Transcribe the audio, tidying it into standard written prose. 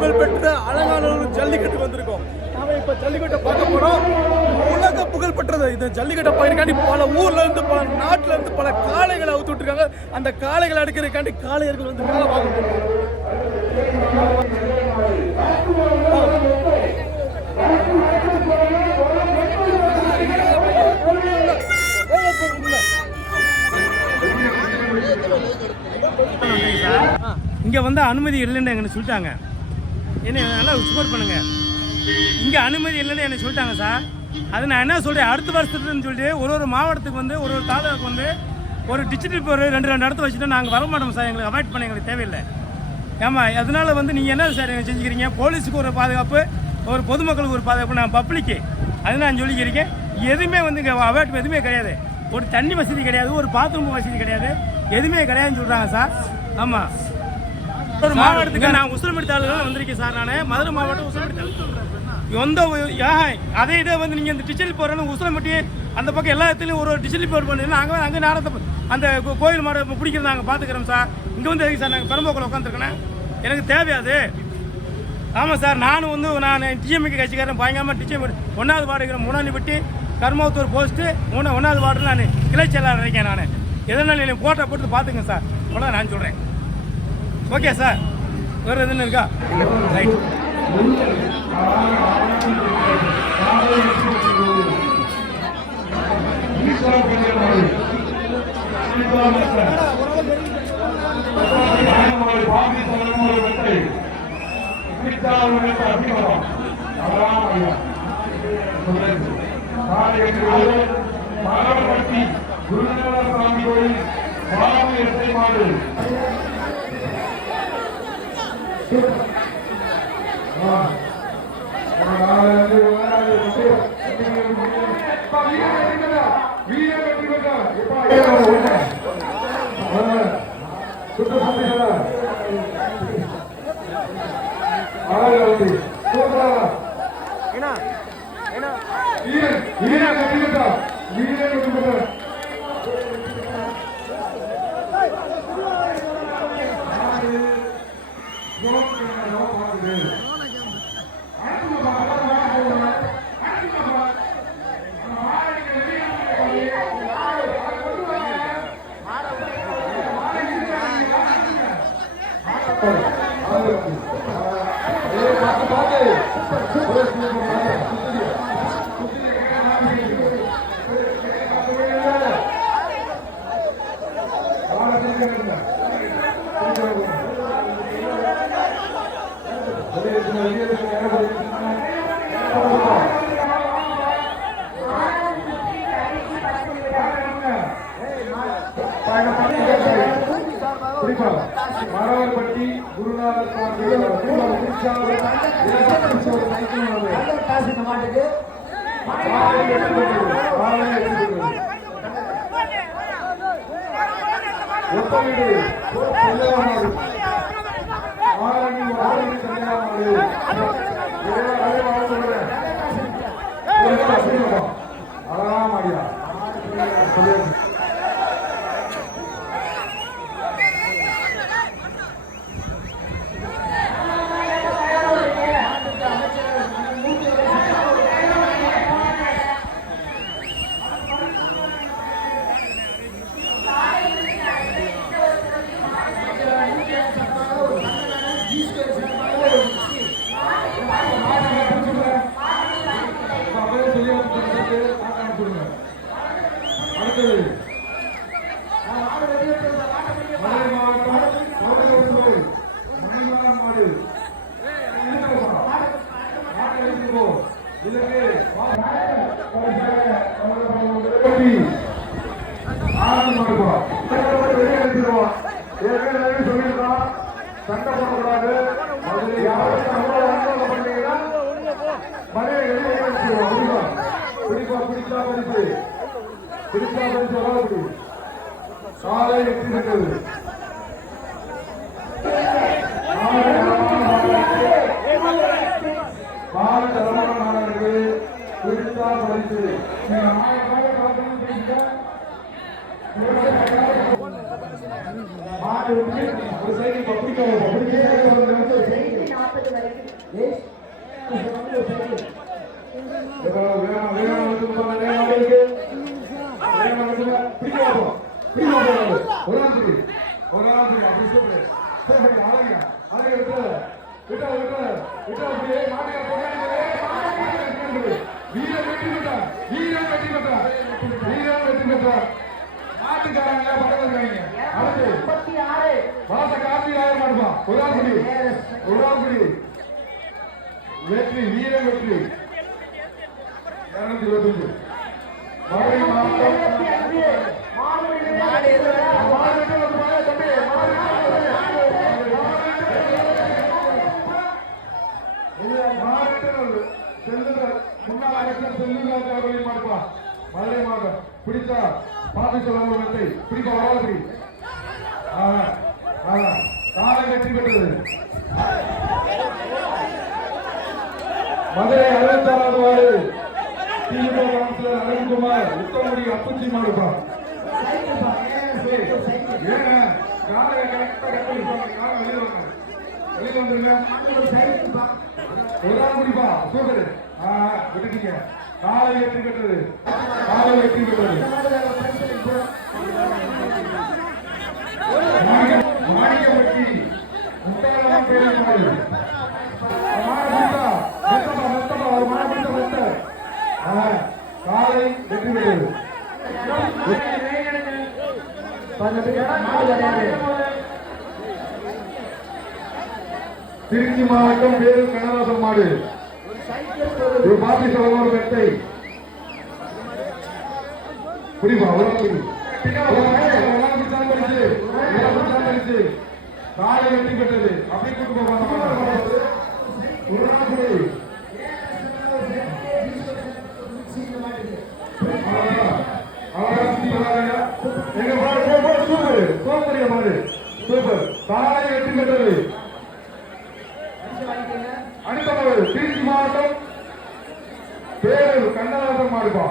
புகழ்பெற்ற அலங்காநல்லூர் ஜல்லிக்கட்டுக்கு வந்திருக்கோம். நாம இப்ப ஜல்லிக்கட்டை பார்க்க போறோம். உலக புகழ்பெற்றது இந்த ஜல்லிக்கட்டை பயிர்காண்டி பல ஊர்ல இருந்து பல நாட்டுல இருந்து பல காளைகளை அவுத்து விட்டுருக்காங்க. அந்த காளைகளை அடுக்கிறதுக்காண்டி காளையர்கள் வந்து இங்கே வந்து அனுமதி இல்லைன்னு எங்களை சொல்லிட்டாங்க. என்ன நல்லா சப்போர்ட் பண்ணுங்க. இங்கே அனுமதி இல்லைன்னு என்ன சொல்லிட்டாங்க சார். அது நான் என்ன சொல்கிறேன், அடுத்த வருஷத்துன்னு சொல்லிட்டு ஒரு மாவட்டத்துக்கு வந்து ஒரு தாலுகாவுக்கு வந்து ஒரு டிஜிட்டல் போர் ரெண்டு இடத்த வச்சுட்டு நாங்கள் வர மாட்டோம் சார். எங்களுக்கு அவாய்ட் பண்ண எங்களுக்கு தேவையில்லை. ஆமாம், அதனால் வந்து நீங்கள் என்ன சார் செஞ்சுக்கிறீங்க? போலீஸுக்கு ஒரு பாதுகாப்பு, ஒரு பொதுமக்களுக்கு ஒரு பாதுகாப்பு, நான் பப்ளிக்கு அது நான் சொல்லிக்கிறீங்க. எதுவுமே வந்து இங்கே அவாய்ட் எதுவுமே கிடையாது. ஒரு தண்ணி வசதி கிடையாது, ஒரு பாத்ரூம் வசதி கிடையாது, எதுவுமே கிடையாதுன்னு சொல்கிறாங்க சார். ஆமாம், ஒரு மாவட்டத்துக்கு நான் உசிலம்பட்டி தாலுகாவில் வந்திருக்கேன் சார். நான் மதுரை மாவட்டம் உசிலம்பட்டி தாலுகா எந்த அதே இதே வந்து நீங்கள் இந்த டிஜிட்டல் போகிறேன்னு உசிலம்பட்டி அந்த பக்கம் எல்லா இடத்துலையும் ஒரு டிஜிட்டல் போர் பண்ணுறீங்கன்னா அங்கே நேரத்தை அந்த கோயில் மாட பிடிக்கிறது நாங்கள் பார்த்துக்கிறோம் சார். இங்கே வந்து எதுக்கு சார் நாங்கள் பெரும்போக்கில் உட்காந்துருக்கேன், எனக்கு தேவையாது. ஆமாம் சார், நான் டிஎம்கே கட்சிக்காரன் பயங்கரமாக டிஎம் 1வது வார்டு 3ஆம் பட்டி கர்மாவத்தூர் போஸ்ட்டு 1வது வார்டில் நான் கிளை செயலாளர் இருக்கேன். நான் எதனால எனக்கு போட்டோ போட்டு பார்த்துங்க சார், அவ்வளோ நான் சொல்கிறேன். ஓகே சார், வேறு எதுன்னு இருக்கா? ரைட். குருநாதசாமி கோயில் பாலாவி எட்டை மாடு மரவர்பட்டி குருநாதசாமி ஆமாடியா சண்டை போடக்கூடாது. சாலை எட்டிருக்கிறது. தரமான மாணவர்களுக்கு குறித்தா பரிசு மாடு ஒரு சைக்கிள் பிடிக்க மாட்டுக்காரங்க பக்கத்துல இருக்காங்க. அடுத்து வாச கார்த்திகாயர் மாடுப்பா. உடாங்குடி வெற்றி வீர வெற்றி 225. மதுரை மாவட்டம் முன்னாள் அமைச்சர் செல்லுராஜ் அவர்களின் மாடுப்பா. மதுரை மாவட்டம் பிடித்தா பாபி சொல்லவர்களை பிடிப்பா வராது. காலை வெற்றி பெற்றது. மதுரை 66வது வார்டு திமுக கவுன்சிலர் அரவிந்த்குமார் உத்தமடி அப்புச்சி மாடுப்பா. ஏங்க காலை கரெக்டா கட்டிருப்பாங்க. காலை வெளியில வந்துருங்க. ஒரு குடிப்பா சூப்பர். விட்டுட்டீங்க. காலை வெற்றி பெற்றது. காலை வெற்றி பெற்றது. மாணிக்கப்பட்டி முத்தாளம் பேரை மாடு. காலை வெற்றி பெற்றது. திருச்சி மாவட்டம் வேலூர் கனராசன் மாடு பாபி சொல்லவர் வெட்டை புரியுமா? காலை வெற்றி பெற்றது. அப்படி கூட்டு போவாங்க. சூப்பர். காலை வெற்றி பெற்றது. அடுத்த திருச்சி மாவட்டம் பேரூர் கண்ணதாசன் மாடுப்பா.